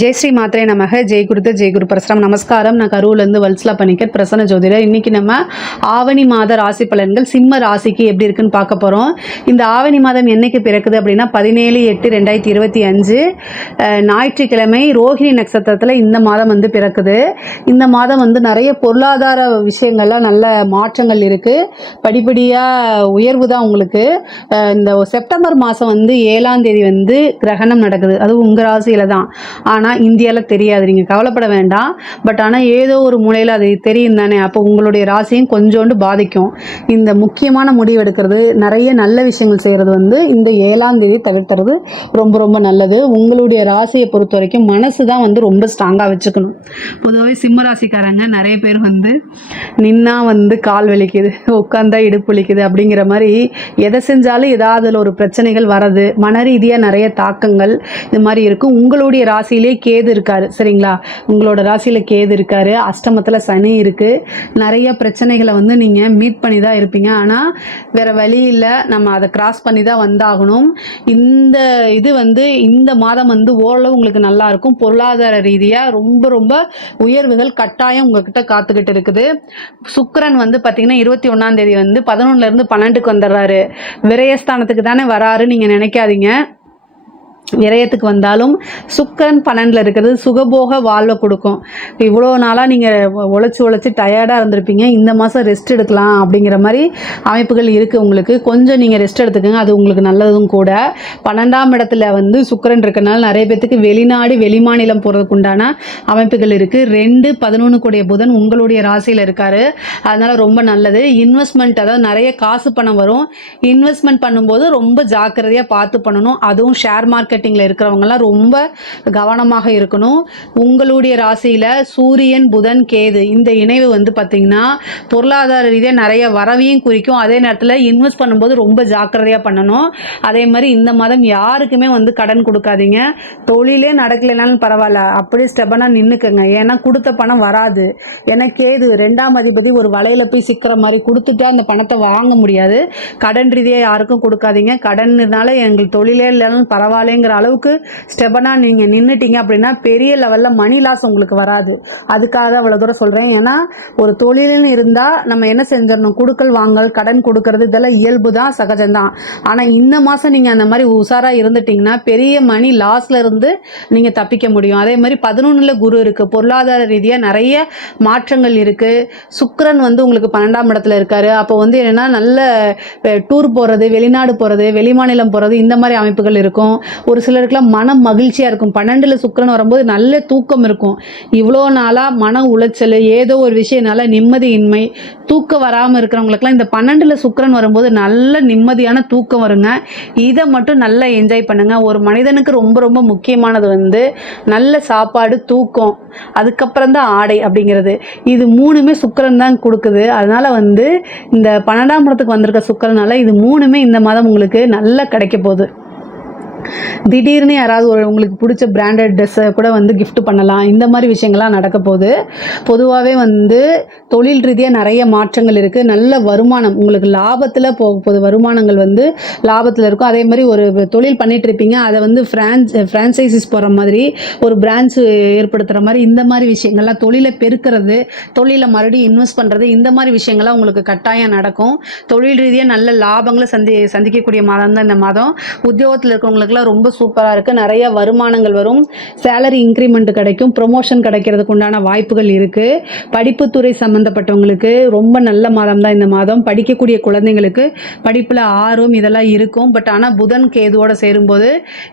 ஜெய் ஸ்ரீ மாத்ரே நமக. ஜெய் குரு பரசுராம். நமஸ்காரம். நான் கரூர்லேருந்து வல்சலா பணிக்கர், பிரசன்ன ஜோதிடர். இன்றைக்கி நம்ம ஆவணி மாத ராசி பலன்கள் சிம்ம ராசிக்கு எப்படி இருக்குன்னு பார்க்க போகிறோம். இந்த ஆவணி மாதம் என்னைக்கு பிறக்குது அப்படின்னா 17/8/2025 ஞாயிற்றுக்கிழமை ரோஹிணி நட்சத்திரத்தில் இந்த மாதம் வந்து பிறக்குது. இந்த மாதம் வந்து நிறைய பொருளாதார விஷயங்கள்லாம் நல்ல மாற்றங்கள் இருக்குது. படிப்படியாக உயர்வு தான் உங்களுக்கு. இந்த செப்டம்பர் மாதம் வந்து 7ஆம் தேதி வந்து கிரகணம் நடக்குது. அதுவும் உங்கள் ராசியில் தான். ஆனால் இந்தியாவில் தெரியாது, நீங்கள் கவலைப்பட வேண்டாம். பட் ஆனால் ஏதோ ஒரு மூலையில் அது தெரியும் தானே. அப்போ உங்களுடைய ராசியும் கொஞ்சோண்டு பாதிக்கும். இந்த முக்கியமான முடிவு எடுக்கிறது, நிறைய நல்ல விஷயங்கள் செய்கிறது வந்து இந்த 7ஆம் தேதி தவிர்த்துறது ரொம்ப ரொம்ப நல்லது. உங்களுடைய ராசியை பொறுத்த வரைக்கும் மனசு தான் வந்து ரொம்ப ஸ்ட்ராங்காக வச்சுக்கணும். பொதுவாகவே சிம்ம ராசிக்காரங்க நிறைய பேர் வந்து நின்னா வந்து கால் வலிக்குது, உட்காந்தா இடுப்பு வலிக்குது அப்படிங்கிற மாதிரி எதை செஞ்சாலும் ஏதாவது அதில் ஒரு பிரச்சனைகள் வர்றது, மன ரீதியாக நிறைய தாக்கங்கள் இது மாதிரி இருக்கும். உங்களுடைய ராசியிலே கேது இருக்காரு, சரிங்களா? உங்களோட ராசியில் கேது இருக்காரு, அஷ்டமத்தில் சனி இருக்குது. நிறைய பிரச்சனைகளை வந்து நீங்கள் மீட் பண்ணி தான் இருப்பீங்க. ஆனால் வேறு வழி இல்லை, நம்ம அதை கிராஸ் பண்ணி தான் வந்தாகணும். இந்த இது வந்து இந்த மாதம் வந்து ஓரளவு உங்களுக்கு நல்லா இருக்கும். பொருளாதார ரீதியாக ரொம்ப ரொம்ப உயர்வுகள் கட்டாயம் உங்ககிட்ட காத்துக்கிட்டு இருக்குது. சுக்கிரன் வந்து பார்த்தீங்கன்னா 21ஆம் தேதி வந்து 11லேருந்து 12க்கு வந்துடுறாரு. விரயஸ்தானத்துக்கு தானே வராரு நீங்கள் நினைக்காதீங்க. விரயத்துக்கு வந்தாலும் சுக்கிரன் 12ல் இருக்கிறது சுகபோக வாழ்வை கொடுக்கும். இவ்வளோ நாளாக நீங்கள் உழைச்சி டயர்டாக இருந்திருப்பீங்க. இந்த மாதம் ரெஸ்ட் எடுக்கலாம் அப்படிங்கிற மாதிரி அமைப்புகள் இருக்குது உங்களுக்கு. கொஞ்சம் நீங்கள் ரெஸ்ட் எடுத்துக்கோங்க, அது உங்களுக்கு நல்லதும் கூட. 12ஆம் இடத்துல வந்து சுக்கிரன் இருக்கனால நிறைய பேர்த்துக்கு வெளிநாடு வெளிமாநிலம் போகிறதுக்கு உண்டான அமைப்புகள் இருக்குது. 2-11 கூடிய புதன் உங்களுடைய ராசியில் இருக்கார். அதனால் ரொம்ப நல்லது. இன்வெஸ்ட்மெண்ட், அதாவது நிறைய காசு பணம் வரும். இன்வெஸ்ட்மெண்ட் பண்ணும்போது ரொம்ப ஜாக்கிரதையாக பார்த்து பண்ணணும். அதுவும் ஷேர் மார்க்கெட்டிங்கில் இருக்கிறவங்கலாம் ரொம்ப கவனமாக இருக்கணும். உங்களுடைய ராசியில் சூரியன் புதன் கேது இந்த இணைவு வந்து பார்த்திங்கன்னா பொருளாதார ரீதியாக நிறைய வரவையும் குறிக்கும். அதே நேரத்தில் இன்வெஸ்ட் பண்ணும்போது ரொம்ப ஜாக்கிரதையாக பண்ணணும். அதே மாதிரி இந்த மாதம் யாருக்குமே வந்து கடன் கொடுக்காதீங்க. தொழிலே நடக்கலைனாலும் பரவாயில்ல, அப்படியே ஸ்டெபனாக நின்றுக்குங்க. ஏன்னா கொடுத்த பணம் வராது. ஏன்னா கேது 2ஆம் அதிபதி ஒரு வலையில் போய் சிக்கிற மாதிரி, கொடுத்துட்டா அந்த பணத்தை வாங்க முடியாது. கடன் ரீதியாக யாருக்கும் கொடுக்காதீங்க. கடன்னால எங்களுக்கு தொழிலே இல்லைனாலும் பரவாயில்லைங்கிற அளவுக்கு ஸ்டெபனாக நீங்கள் நின்றுட்டீங்க அப்படின்னா பெரிய லெவலில் மணி லாஸ் உங்களுக்கு வராது. அதுக்காக தான் அவ்வளோ தூரம் சொல்கிறேன். ஏன்னா ஒரு தொழில்னு இருந்தால் நம்ம என்ன செஞ்சிடணும், கொடுக்கல் வாங்கல் கடன் கொடுக்கறது இதெல்லாம் இயல்பு தான், சகஜம்தான். ஆனால் இந்த மாதம் நீங்கள் அந்த மாதிரி உஷாராக இருந்துட்டிங்கன்னா பெரிய மணி லாஸில் இருந்து நீங்கள் தப்பிக்க முடியும். அதே மாதிரி 11ல் குரு இருக்குது. பொருளாதார ரீதியாக நிறைய மாற்றங்கள் இருக்குது. சுக்கிரன் வந்து உங்களுக்கு 12ஆம் இடத்துல இருக்கார். அப்போ வந்து என்னென்னா நல்ல டூர் போகிறது, வெளிநாடு போகிறது, வெளிமாநிலம் போகிறது இந்த மாதிரி அமைப்புகள் இருக்கும். ஒரு சிலருக்குலாம் மனம் மகிழ்ச்சியாக இருக்கும். 12ல் சுக்கிரன் வரும்போது நல்ல தூக்கம் இருக்கும். இவ்வளோ நாளாக மன உளைச்சல், ஏதோ ஒரு விஷயனால நிம்மதியின்மை, தூக்கம் வராமல் இருக்கிறவங்களுக்குலாம் இந்த 12ல் சுக்கிரன் வரும்போது நல்ல நிம்மதியான தூக்கம் வருங்க. இதை மட்டும் நல்லா என்ஜாய் பண்ணுங்கள். ஒரு மனிதனுக்கு ரொம்ப ரொம்ப முக்கியமானது வந்து நல்ல சாப்பாடு, தூக்கம், அதுக்கப்புறம் தான் ஆடை அப்படிங்கிறது. இது 3மே சுக்கிரன் தான் கொடுக்குது. அதனால் வந்து இந்த 12ஆம் இடத்துக்கு வந்திருக்க சுக்கிரனால இது 3மே இந்த மாதம் உங்களுக்கு நல்லா கிடைக்க போகுது. திடீர்னு யாராவது உங்களுக்கு பிடிச்ச பிராண்டட் ட்ரெஸ்ஸை கூட வந்து கிஃப்ட் பண்ணலாம். இந்த மாதிரி விஷயங்கள்லாம் நடக்க போகுது. பொதுவாகவே வந்து தொழில் ரீதியாக நிறைய மாற்றங்கள் இருக்குது. நல்ல வருமானம் உங்களுக்கு லாபத்தில் போக போகுது. வருமானங்கள் வந்து லாபத்தில் இருக்கும். அதே மாதிரி ஒரு தொழில் பண்ணிட்டு இருப்பீங்க, அதை வந்து ஃப்ரான்ச்சைசிஸ் போகிற மாதிரி, ஒரு பிரான்ச் ஏற்படுத்துகிற மாதிரி, இந்த மாதிரி விஷயங்கள்லாம், தொழிலை பெருக்கிறது, தொழிலை மறுபடியும் இன்வெஸ்ட் பண்ணுறது, இந்த மாதிரி விஷயங்கள்லாம் உங்களுக்கு கட்டாயம் நடக்கும். தொழில் ரீதியாக நல்ல லாபங்களை சந்திக்கக்கூடிய மாதம் தான் இந்த மாதம். உத்தியோகத்தில் இருக்கிறவங்களுக்கு ரொம்ப சூப்பராக இருக்குது. நிறைய வருமானங்கள் வரும். சேலரி இன்க்ரிமெண்ட் கிடைக்கும். ப்ரொமோஷன் கிடைக்கிறதுக்கு உண்டான வாய்ப்புகள் இருக்குது. படிப்புத்துறை சம்மந்தப்பட்டவங்களுக்கு ரொம்ப நல்ல மாதம் தான் இந்த மாதம். படிக்கக்கூடிய குழந்தைங்களுக்கு படிப்பில் ஆர்வம் இதெல்லாம் இருக்கும். பட் ஆனால் புதன் கேதுவோடு சேரும்போது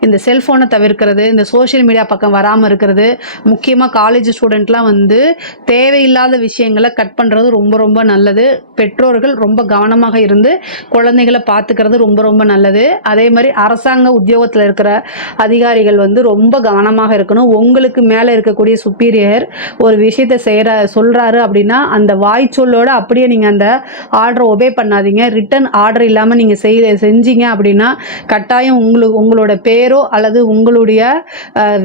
இந்த செல்ஃபோனை தவிர்க்கிறது, இந்த சோஷியல் மீடியா பக்கம் வராமல் இருக்கிறது, முக்கியமாக காலேஜ் ஸ்டூடெண்ட்லாம் வந்து தேவையில்லாத விஷயங்களை கட் பண்ணுறது ரொம்ப ரொம்ப நல்லது. பெற்றோர்கள் ரொம்ப கவனமாக இருந்து குழந்தைகளை பார்த்துக்கிறது ரொம்ப ரொம்ப நல்லது. அதே மாதிரி அரசாங்க உத்தியோகத்தில் இருக்கிற அதிகாரிகள் வந்து ரொம்ப கவனமாக இருக்கணும். உங்களுக்கு மேலே இருக்கக்கூடிய சுப்பீரியர் ஒரு விஷயத்தை சொல்கிறாரு அப்படின்னா அந்த வாய் சொல்லோட அப்படியே நீங்கள் அந்த ஆர்டரை ஒபே பண்ணாதீங்க. ரிட்டன் ஆர்டர் இல்லாமல் நீங்கள் செஞ்சீங்க அப்படின்னா கட்டாயம் உங்களோட பேரோ அல்லது உங்களுடைய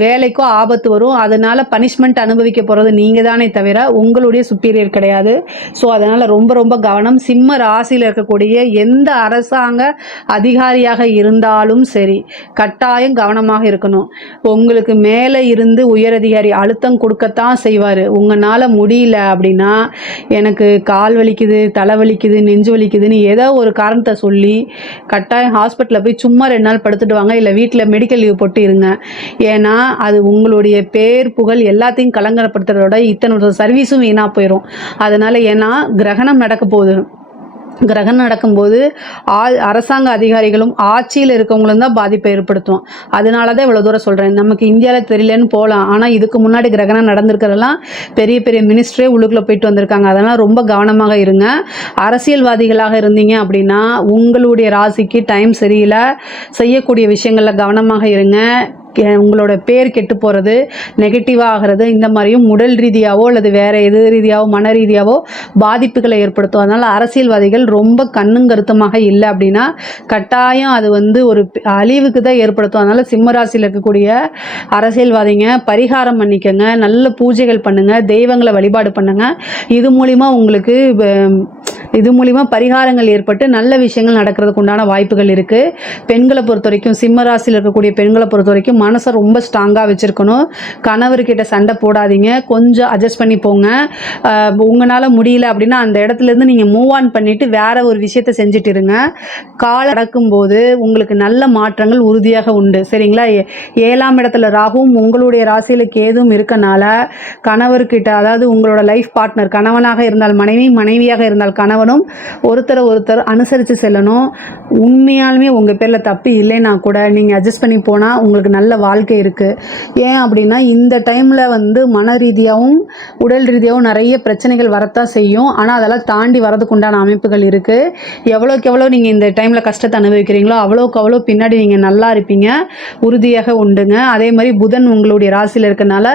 வேலைக்கோ ஆபத்து வரும். அதனால் பனிஷ்மெண்ட் அனுபவிக்க போகிறது நீங்கள் தானே தவிர உங்களுடைய சுப்பீரியர் கிடையாது. ஸோ அதனால் ரொம்ப ரொம்ப கவனம். சிம்ம ராசியில் இருக்கக்கூடிய எந்த அரசாங்க அதிகாரியாக இருந்தாலும் சரி, கட்டாயம் கவனமாக இருக்கணும். உங்களுக்கு மேலே இருந்து உயரதிகாரி அழுத்தம் கொடுக்கத்தான் செய்வார். உங்களால் முடியல அப்படின்னா, எனக்கு கால் வலிக்குது, தலை வலிக்குது, நெஞ்சு வலிக்குதுன்னு ஏதோ ஒரு காரணத்தை சொல்லி கட்டாயம் ஹாஸ்பிட்டலில் போய் சும்மா 2 நாள் படுத்துட்டு வாங்க, இல்லை வீட்டில் மெடிக்கல் லீவ் போட்டு இருங்க. ஏன்னா அது உங்களுடைய பேர் புகழ் எல்லாத்தையும் கலங்கப்படுத்துறதோட இத்தனை சர்வீஸும் வீணாக போயிடும். அதனால் ஏன்னா கிரகணம் நடக்க போகுது. கிரகணம் நடக்கும்போது அரசாங்க அதிகாரிகளும் ஆட்சியில் இருக்கவங்களும் தான் பாதிப்பை ஏற்படுத்தும். அதனால தான் இவ்வளோ தூரம் சொல்கிறேன். நமக்கு இந்தியாவில் தெரியலன்னு போகலாம், ஆனால் இதுக்கு முன்னாடி கிரகணம் நடந்திருக்கிறதெல்லாம் பெரிய பெரிய மினிஸ்டரே உள்ளுக்குள்ளே போயிட்டு வந்திருக்காங்க. அதனால் ரொம்ப கவனமாக இருங்க. அரசியல்வாதிகளாக இருந்தீங்க அப்படின்னா உங்களுடைய ராசிக்கு டைம் சரியில்லை, செய்யக்கூடிய விஷயங்களில் கவனமாக இருங்க. உங்களோட பேர் கெட்டு போகிறது, நெகட்டிவாக ஆகிறது, இந்த மாதிரியும் உடல் ரீதியாவோ அல்லது வேறு எது ரீதியாவோ மன ரீதியாவோ பாதிப்புகளை ஏற்படுத்தும். அதனால் அரசியல்வாதிகள் ரொம்ப கண்ணும் கருத்துமாக இல்லை அப்படின்னா கட்டாயம் அது ஒரு அழிவுக்கு தான் ஏற்படுத்தும். அதனால் சிம்மராசியில் இருக்கக்கூடிய அரசியல்வாதிங்க பரிகாரம் பண்ணிக்கங்க, நல்ல பூஜைகள் பண்ணுங்கள், தெய்வங்களை வழிபாடு பண்ணுங்கள். இது மூலிமா பரிகாரங்கள் ஏற்பட்டு நல்ல விஷயங்கள் நடக்கிறதுக்கு உண்டான வாய்ப்புகள் இருக்குது. பெண்களை பொறுத்த வரைக்கும், சிம்மராசியில் இருக்கக்கூடிய பெண்களை பொறுத்த வரைக்கும் மனசை ரொம்ப ஸ்ட்ராங்காக வச்சுருக்கணும். கணவர்கிட்ட சண்டை போடாதீங்க, கொஞ்சம் அட்ஜஸ்ட் பண்ணி போங்க. உங்களால் முடியல அப்படின்னா அந்த இடத்துலேருந்து நீங்கள் மூவ் ஆன் பண்ணிவிட்டு வேறு ஒரு விஷயத்தை செஞ்சுட்டு இருங்க. காலம் நடக்கும்போது உங்களுக்கு நல்ல மாற்றங்கள் உறுதியாக உண்டு. சரிங்களா? 7ஆம் இடத்துல ராகுவும் உங்களுடைய ராசியில் கேதுவும் இருக்கனால கணவர்கிட்ட, அதாவது உங்களோட லைஃப் பார்ட்னர், கணவனாக இருந்தால் மனைவி, மனைவியாக இருந்தால் கணவனும் ஒருத்தர் அனுசரித்து செல்லணும். உண்மையாலுமே உங்கள் பேரில் தப்பு இல்லைன்னா கூட நீங்கள் அட்ஜஸ்ட் பண்ணி போனால் உங்களுக்கு நல்ல வாழ்க்கை இருக்குது. ஏன் அப்படின்னா இந்த டைமில் மன ரீதியாகவும் உடல் ரீதியாகவும் நிறைய பிரச்சனைகள் வரத்தான் செய்யும். ஆனால் அதெல்லாம் தாண்டி வரதுக்கு உண்டான அமைப்புகள் இருக்குது. எவ்வளோக்கு எவ்வளோ நீங்கள் இந்த டைமில் கஷ்டத்தை அனுபவிக்கிறீங்களோ அவ்வளோக்கு அவ்வளோ பின்னாடி நீங்கள் நல்லா இருப்பீங்க, உறுதியாக உண்டுங்க. அதே மாதிரி புதன் உங்களுடைய ராசியில் இருக்கனால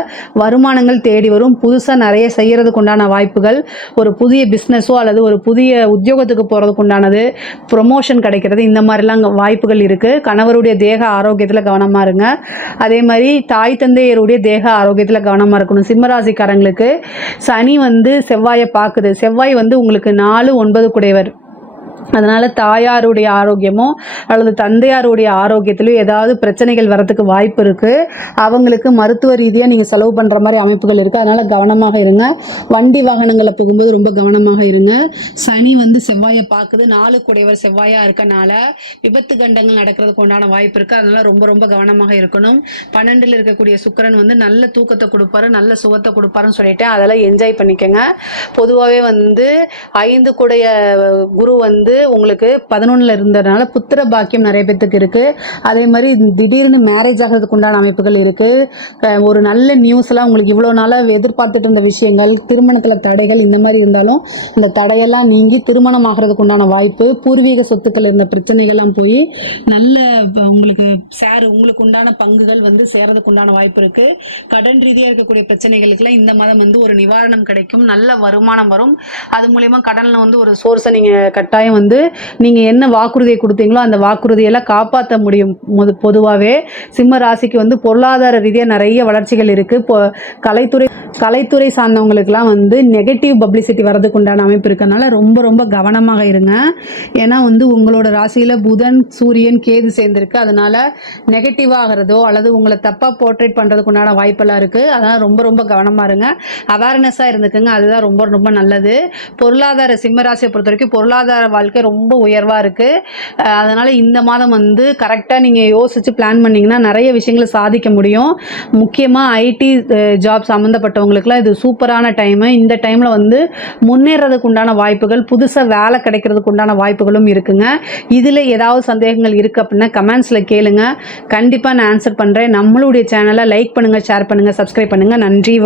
வருமானங்கள் தேடி வரும். புதுசாக நிறைய செய்கிறதுக்கு உண்டான வாய்ப்புகள், ஒரு புதிய பிஸ்னஸோ அல்லது ஒரு புதிய உத்தியோகத்துக்கு போகிறதுக்கு உண்டானது, ப்ரொமோஷன் கிடைக்கிறது, இந்த மாதிரிலாம் வாய்ப்புகள் இருக்குது. கணவருடைய தேக ஆரோக்கியத்தில் கவனமாக இருங்க. அதே மாதிரி தாய் தந்தையருடைய தேக ஆரோக்கியத்தில் கவனமாக இருக்கணும். சிம்மராசிக்காரங்களுக்கு சனி செவ்வாயை பார்க்குது. செவ்வாய் உங்களுக்கு 4, 9 குடையவர். அதனால் தாயாருடைய ஆரோக்கியமோ அல்லது தந்தையாருடைய ஆரோக்கியத்திலோ ஏதாவது பிரச்சனைகள் வரத்துக்கு வாய்ப்பு இருக்குது. அவங்களுக்கு மருத்துவ ரீதியாக நீங்கள் செலவு பண்ணுற மாதிரி அமைப்புகள் இருக்குது. அதனால் கவனமாக இருங்க. வண்டி வாகனங்களை போகும்போது ரொம்ப கவனமாக இருங்க. சனி செவ்வாயை பார்க்குது, 4 குடையவர் செவ்வாயாக இருக்கனால விபத்து கண்டங்கள் நடக்கிறதுக்கு உண்டான வாய்ப்பு இருக்குது. அதனால் ரொம்ப ரொம்ப கவனமாக இருக்கணும். 12ல் இருக்கக்கூடிய சுக்கிரன் நல்ல தூக்கத்தை கொடுப்பாரு, நல்ல சுகத்தை கொடுப்பாருன்னு சொல்லிட்டேன். அதெல்லாம் என்ஜாய் பண்ணிக்கோங்க. பொதுவாகவே 5 குடைய குரு உங்களுக்கு 11ல் இருந்ததுனால புத்திர பாக்கியம் நிறைய பேத்துக்கு இருக்குது. அதே மாதிரி திடீர்னு மேரேஜ் ஆகிறதுக்கு உண்டான அமைப்புகள் இருக்குது. ஒரு நல்ல நியூஸ்லாம் உங்களுக்கு இவ்வளோ நாளாக எதிர்பார்த்துட்டு இருந்த விஷயங்கள், திருமணத்தில் தடைகள் இந்த மாதிரி இருந்தாலும் அந்த தடையெல்லாம் நீங்கி திருமணம் ஆகிறதுக்கு உண்டான வாய்ப்பு, பூர்வீக சொத்துக்கள் இருந்த பிரச்சனைகள்லாம் போய் நல்ல உங்களுக்கு உண்டான பங்குகள் சேர்றதுக்கு உண்டான வாய்ப்பு இருக்குது. கடன் ரீதியாக இருக்கக்கூடிய பிரச்சனைகளுக்கெல்லாம் இந்த மாதம் ஒரு நிவாரணம் கிடைக்கும், நல்ல வருமானம் வரும். அது மூலிமா கடனில் ஒரு சோர்ஸை நீங்கள் கட்டாயம் நீங்கள் என்ன வாக்குறுதியை கொடுத்தீங்களோ அந்த வாக்குறுதியெல்லாம் காப்பாற்ற முடியும். பொதுவாகவே சிம்ம ராசிக்கு பொருளாதார ரீதியாக நிறைய வளர்ச்சிகள் இருக்குது. கலைத்துறை சார்ந்தவங்களுக்குலாம் நெகட்டிவ் பப்ளிசிட்டி வரதுக்கு உண்டான அமைப்பு இருக்கனால ரொம்ப ரொம்ப கவனமாக இருங்க. ஏன்னா உங்களோட ராசியில் புதன், சூரியன், கேது சேர்ந்துருக்கு. அதனால் நெகட்டிவ் ஆகிறதோ அல்லது உங்களை தப்பாக போர்ட்ரேட் பண்ணுறதுக்கு உண்டான வாய்ப்பெல்லாம் இருக்குது. அதனால் ரொம்ப ரொம்ப கவனமாக இருங்க, அவேர்னஸாக இருந்துக்குங்க. அதுதான் ரொம்ப ரொம்ப நல்லது. பொருளாதார சிம்ம ராசியை பொறுத்த வரைக்கும் பொருளாதார வாழ்க்கை ரொம்ப உயர்வாக இருக்குது. அதனால் இந்த மாதம் கரெக்டாக நீங்கள் யோசித்து பிளான் பண்ணிங்கன்னா நிறைய விஷயங்களை சாதிக்க முடியும். முக்கியமாக ஐடி ஜாப் சம்மந்தப்பட்டவங்களுக்குலாம் இது சூப்பரான டைமு. இந்த டைமில் முன்னேறதுக்கு உண்டான வாய்ப்புகள், புதுசாக வேலை கிடைக்கிறதுக்கு உண்டான வாய்ப்புகளும் இருக்குங்க. இதில் ஏதாவது சந்தேகங்கள் இருக்குது அப்படின்னா கமெண்ட்ஸில் கேளுங்க, கண்டிப்பாக நான் ஆன்சர் பண்ணுறேன். நம்மளுடைய சேனலை லைக் பண்ணுங்கள், ஷேர் பண்ணுங்கள், சப்ஸ்கிரைப் பண்ணுங்கள். நன்றி.